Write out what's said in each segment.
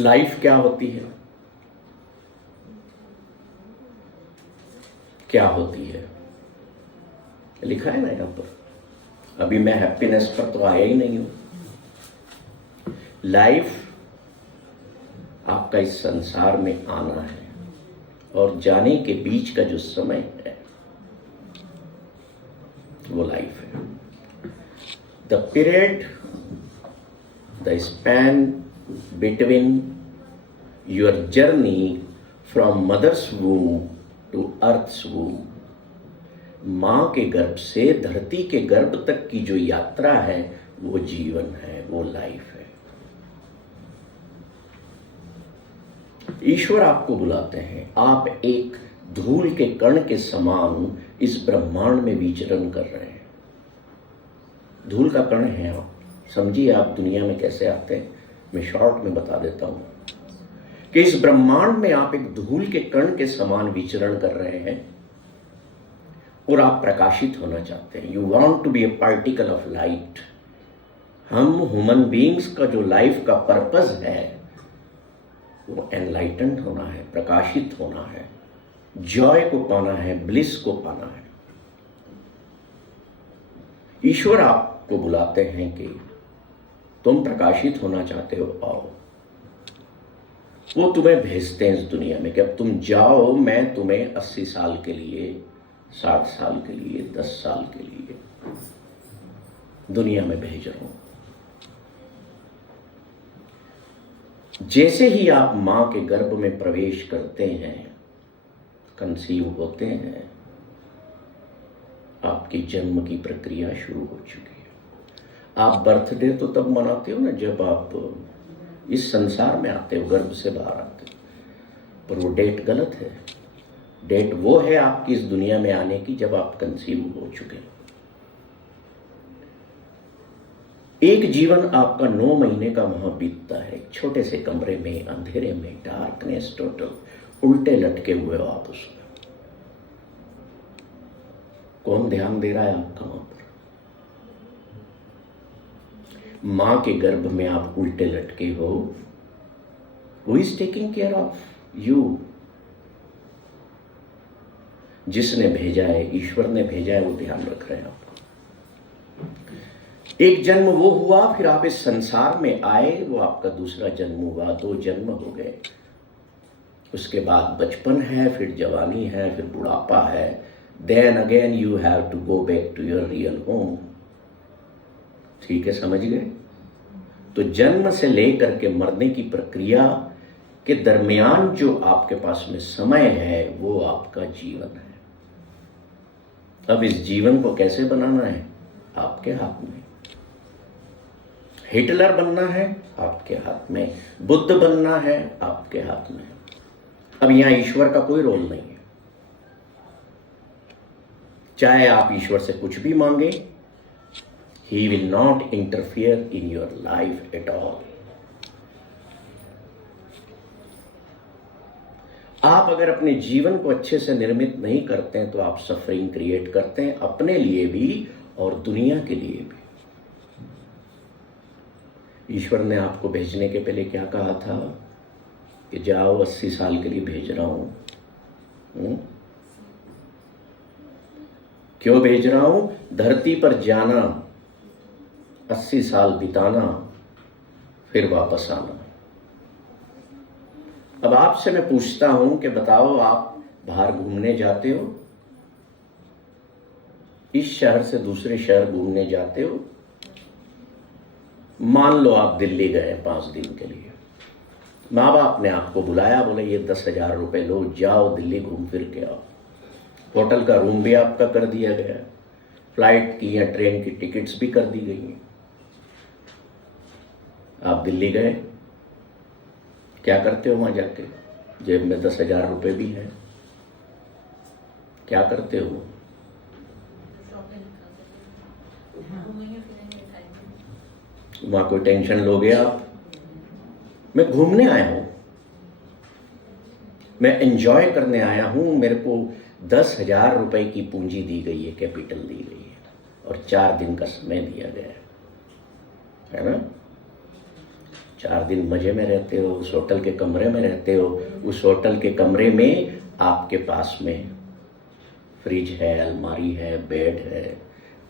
Life क्या होती है? क्या होती है? लिखा है ना यहां पर। अभी मैं हैप्पीनेस पर तो आया ही नहीं हूं। लाइफ आपका इस संसार में आना है और जाने के बीच का जो समय है वो लाइफ है। The period, the span between your journey from mother's womb to earth's womb, मां के गर्भ से धरती के गर्भ तक की जो यात्रा है वो जीवन है, वो लाइफ है। ईश्वर आपको बुलाते हैं। आप एक धूल के कण के समान इस ब्रह्मांड में विचरण कर रहे हैं। धूल का कण है आप। समझिए आप दुनिया में कैसे आते हैं। मैं शॉर्ट में बता देता हूं कि इस ब्रह्मांड में आप एक धूल के कण के समान विचरण कर रहे हैं और आप प्रकाशित होना चाहते हैं। You want to be a particle of light. हम ह्यूमन बीइंग्स का जो लाइफ का पर्पस है वो एनलाइटेंड होना है, प्रकाशित होना है, जॉय को पाना है, ब्लिस को पाना है। ईश्वर आपको बुलाते हैं कि तुम प्रकाशित होना चाहते हो, आओ। वो तुम्हें भेजते हैं इस दुनिया में कि अब तुम जाओ, मैं तुम्हें 80 साल के लिए, 60 साल के लिए, 10 साल के लिए दुनिया में भेज रहा हूं। जैसे ही आप मां के गर्भ में प्रवेश करते हैं, कंसीव होते हैं, आपकी जन्म की प्रक्रिया शुरू हो चुकी है। आप बर्थडे तो तब मनाते हो ना जब आप इस संसार में आते हो, गर्भ से बाहर आते हो, पर वो डेट गलत है। डेट वो है आपकी इस दुनिया में आने की जब आप कंसीव हो चुके हो। एक जीवन आपका 9 महीने का वहां बीतता है, एक छोटे से कमरे में, अंधेरे में, डार्कनेस टोटल, उल्टे लटके हुए हो आप उसमें। कौन ध्यान दे रहा है आपका वहां पर? मां के गर्भ में आप उल्टे लटके हो। Who is taking care of you? जिसने भेजा है, ईश्वर ने भेजा है, वो ध्यान रख रहे हैं आपको। एक जन्म वो हुआ, फिर आप इस संसार में आए, वो आपका दूसरा जन्म हुआ, 2 जन्म हो गए। उसके बाद बचपन है, फिर जवानी है, फिर बुढ़ापा है। Then again you have to go back to your real home. ठीक है, समझ गए? तो जन्म से लेकर के मरने की प्रक्रिया के दरमियान जो आपके पास में समय है वो आपका जीवन है। अब इस जीवन को कैसे बनाना है? आपके हाथ में। हिटलर बनना है आपके हाथ में, बुद्ध बनना है आपके हाथ में। अब यहां ईश्वर का कोई रोल नहीं है। चाहे आप ईश्वर से कुछ भी मांगे, he will not interfere in your life at all. आप अगर अपने जीवन को अच्छे से निर्मित नहीं करते हैं तो आप सफरिंग क्रिएट करते हैं, अपने लिए भी और दुनिया के लिए भी। ईश्वर ने आपको भेजने के पहले क्या कहा था कि जाओ, 80 साल के लिए भेज रहा हूं। क्यों भेज रहा हूं? धरती पर जाना, 80 साल बिताना, फिर वापस आना। अब आपसे मैं पूछता हूं कि बताओ, आप बाहर घूमने जाते हो, इस शहर से दूसरे शहर घूमने जाते हो। मान लो आप दिल्ली गए 5 दिन के लिए, माँ बाप ने आपको बुलाया, बोले ये 10,000 रुपए लो, जाओ दिल्ली घूम फिर के आओ। होटल का रूम भी आपका कर दिया गया, फ्लाइट की या ट्रेन की टिकट्स भी कर दी गई हैं। आप दिल्ली गए, क्या करते हो वहां जाके? जेब में 10,000 रुपए भी हैं, क्या करते हो? वहां कोई टेंशन लोगे आप? मैं घूमने आया हूं, मैं एंजॉय करने आया हूं, मेरे को 10,000 रुपए की पूंजी दी गई है, कैपिटल दी गई है, और 4 दिन का समय दिया गया है ना? 4 दिन मजे में रहते हो, उस होटल के कमरे में रहते हो, उस होटल के कमरे में आपके पास में फ्रिज है, अलमारी है, बेड है,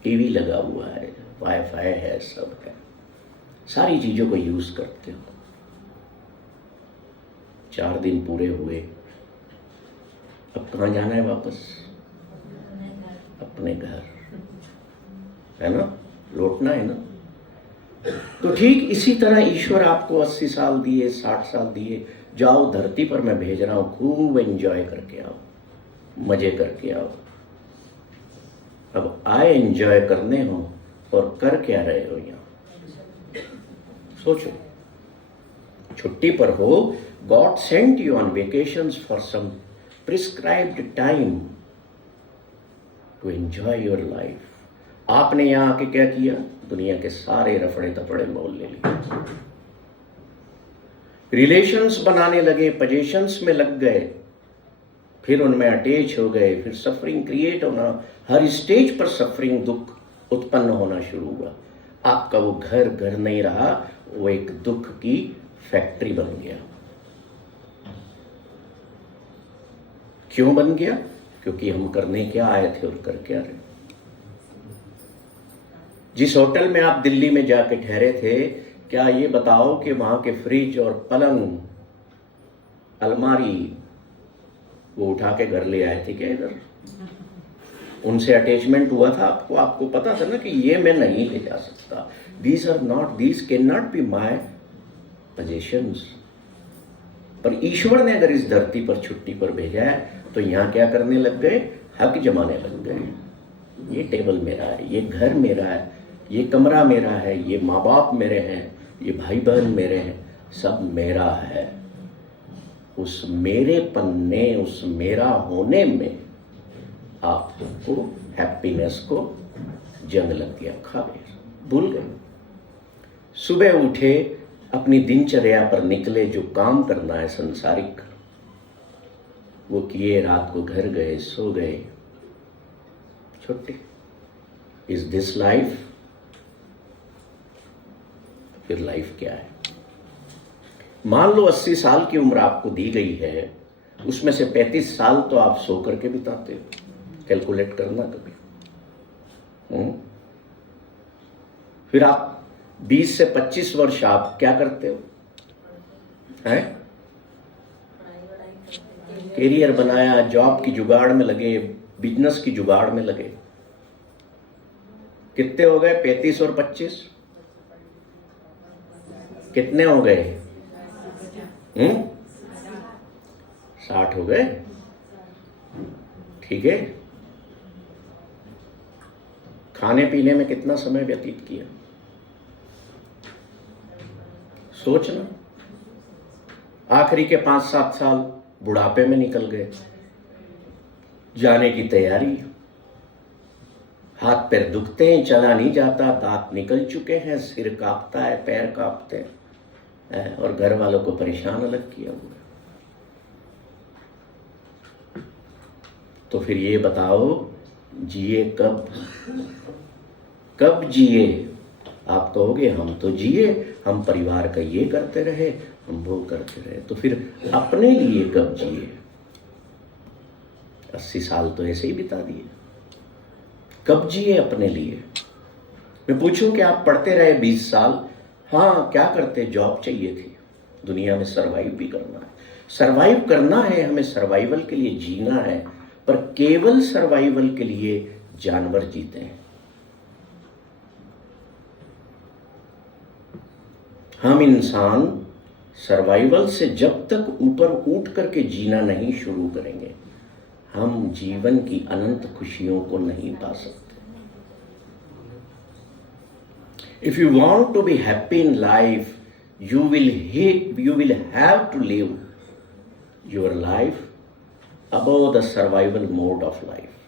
टीवी लगा हुआ है, वाईफाई है, सब है, सारी चीजों को यूज करते हो। 4 दिन पूरे हुए, अब कहाँ जाना है वापस? अपने घर, है ना, लौटना है ना। तो ठीक इसी तरह ईश्वर आपको 80 साल दिए, 60 साल दिए, जाओ धरती पर मैं भेज रहा हूं, खूब एंजॉय करके आओ, मजे करके आओ। अब आए एंजॉय करने हो और कर क्या रहे हो यहां? सोचो, छुट्टी पर हो, God sent you on vacations for some prescribed time to enjoy your life. आपने यहां आके क्या किया? दुनिया के सारे रफड़े तफड़े मोल ले लिए, रिलेशंस बनाने लगे, पोजीशंस में लग गए, फिर उनमें अटैच हो गए, फिर सफरिंग क्रिएट होना, हर स्टेज पर सफरिंग, दुख उत्पन्न होना शुरू हुआ। आपका वो घर घर नहीं रहा, वो एक दुख की फैक्ट्री बन गया। क्यों बन गया? क्योंकि हम करने क्या आए थे और कर क्या रहे। जिस होटल में आप दिल्ली में जाके ठहरे थे, क्या ये बताओ कि वहां के फ्रिज और पलंग, अलमारी वो उठा के घर ले आए थे क्या इधर? उनसे अटैचमेंट हुआ था आपको? आपको पता था ना कि ये मैं नहीं ले जा सकता, these can not be my possessions. पर ईश्वर ने अगर इस धरती पर छुट्टी पर भेजा है तो यहां क्या करने लग गए? हक जमाने लग गए। ये टेबल मेरा है, ये घर मेरा है, ये कमरा मेरा है, ये माँ बाप मेरे हैं, ये भाई बहन मेरे हैं, सब मेरा है। उस मेरेपन ने, उस मेरा होने में आपको हैप्पीनेस को जंग लग गया, खा गए, भूल गए। सुबह उठे, अपनी दिनचर्या पर निकले, जो काम करना है संसारिक वो किए, रात को घर गए, सो गए, छुट्टी। Is this life? फिर लाइफ क्या है? मान लो 80 साल की उम्र आपको दी गई है, उसमें से 35 साल तो आप सो करके बिताते हो। कैलकुलेट करना कभी। फिर आप 20 से 25 वर्ष आप क्या करते हो? हैं? कैरियर बनाया, जॉब की जुगाड़ में लगे, बिजनेस की जुगाड़ में लगे। कितने हो गए? 35 और 25 कितने हो गए? 60 हो गए। ठीक है। खाने पीने में कितना समय व्यतीत किया? सोचना। आखिरी के 5-7 साल बुढ़ापे में निकल गए, जाने की तैयारी, हाथ पैर दुखते हैं, चला नहीं जाता, दांत निकल चुके हैं, सिर कांपता है, पैर कांपते हैं, और घर वालों को परेशान अलग किया हुआ। तो फिर ये बताओ, जिए कब? कब जिए? आप कहोगे हम तो जिए, हम परिवार का ये करते रहे, हम वो करते रहे। तो फिर अपने लिए कब जिए? 80 साल तो ऐसे ही बिता दिए। कब जिए अपने लिए? मैं पूछूं कि आप पढ़ते रहे 20 साल, हाँ क्या करते? जॉब चाहिए थी, दुनिया में सरवाइव भी करना है। सरवाइव करना है, हमें सर्वाइवल के लिए जीना है, पर केवल सर्वाइवल के लिए जानवर जीते हैं। हम इंसान सर्वाइवल से जब तक ऊपर उठ करके जीना नहीं शुरू करेंगे, हम जीवन की अनंत खुशियों को नहीं पा सकते। If you want to be happy in life, you will have to live your life above the survival mode of life.